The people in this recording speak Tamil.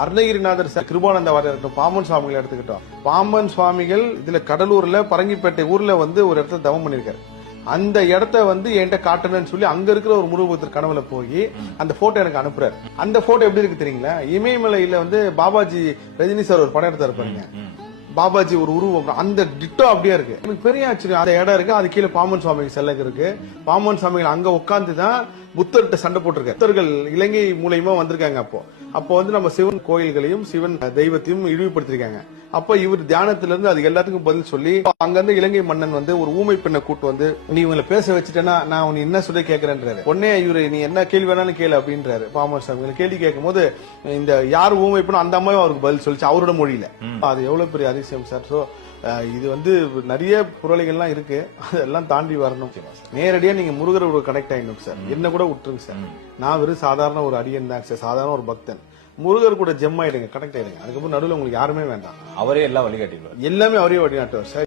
அருணகிரிநாதர் கிருபானந்த வாரியர் பாம்பன் சுவாமிகளை எடுத்துக்கிட்டோம். பாம்பன் சுவாமிகள் இதுல கடலூர்ல பரங்கிப்பேட்டை ஊர்ல வந்து ஒரு இடத்துல தவம் பண்ணிருக்காரு அந்த இடத்த வந்து என்கிட்ட காட்டணும்னு சொல்லி அங்க இருக்கிற ஒரு முருகபுத்தர் கனவுல போய் அந்த போட்டோ எனக்கு அனுப்புறாரு. அந்த போட்டோ எப்படி இருக்கு தெரியுங்களா? இமயமலையில வந்து பாபாஜி ரஜினி சார் ஒரு படம் எடுத்தாரு பாருங்க. பாபாஜி ஒரு உருவம். அந்த டிட்டோ அப்படியே இருக்கு. எனக்கு பெரிய ஆச்சரியம். அந்த இடம் இருக்கு. அது கீழே பாம்பன் சுவாமி சிலை இருக்கு. பாம்பன் சுவாமிகள் அங்க உட்கார்ந்து தான் புத்தர்கிட்ட சண்டை போட்டிருக்காரு புத்தர்கள் இலங்கை மூலியமா வந்திருக்காங்க அப்போ. அப்போ வந்து நம்ம சிவன் கோயில்களையும் சிவன் தெய்வத்தையும் இழிவுபடுத்திருக்காங்க அப்ப இவர் தியானத்துல இருந்து அது எல்லாத்துக்கும் பதில் சொல்லி அங்க இருந்து இலங்கை மன்னன் வந்து ஒரு ஊமை பெண்ணை கூட்டு வந்து நீ இவங்களை பேச வச்சுட்டேன்னா நான் உன்னை என்ன சொல்லி கேட்கறேன்றாரு. உடனே இவரு நீ என்ன கேள்வி வேணாலும் கேளு அப்படின்றாரு. பாமர் சாமி கேள்வி கேட்கும் போது இந்த யார் ஊமை பெண்ணோ அந்த அம்மாவே அவருக்கு பதில் சொல்லிச்சு. அவரோட மொழியில. அது எவ்வளவு பெரிய அதிசயம் சார். சோ இது வந்து நிறைய புரளிகள்லாம் இருக்கு. அதெல்லாம் தாண்டி வரணும். நேரடியா நீங்க முருகரோட கனெக்ட் ஆயிடணும் சார். என்ன கூட விட்டுருங்க சார். நான் வெறும் சாதாரண ஒரு அடியன் தான் சார். சாதாரண ஒரு பக்தன். முருகர் கூட ஜெம் ஆயிடுங்க கனெக்ட் ஆயிடுங்க. அதுக்கப்புறம் நடுவில் உங்களுக்கு யாருமே வேண்டாம். அவரே எல்லாம் வழிகாட்டிடுவார். எல்லாமே அவரே வழிநாட்டுவார் சார்.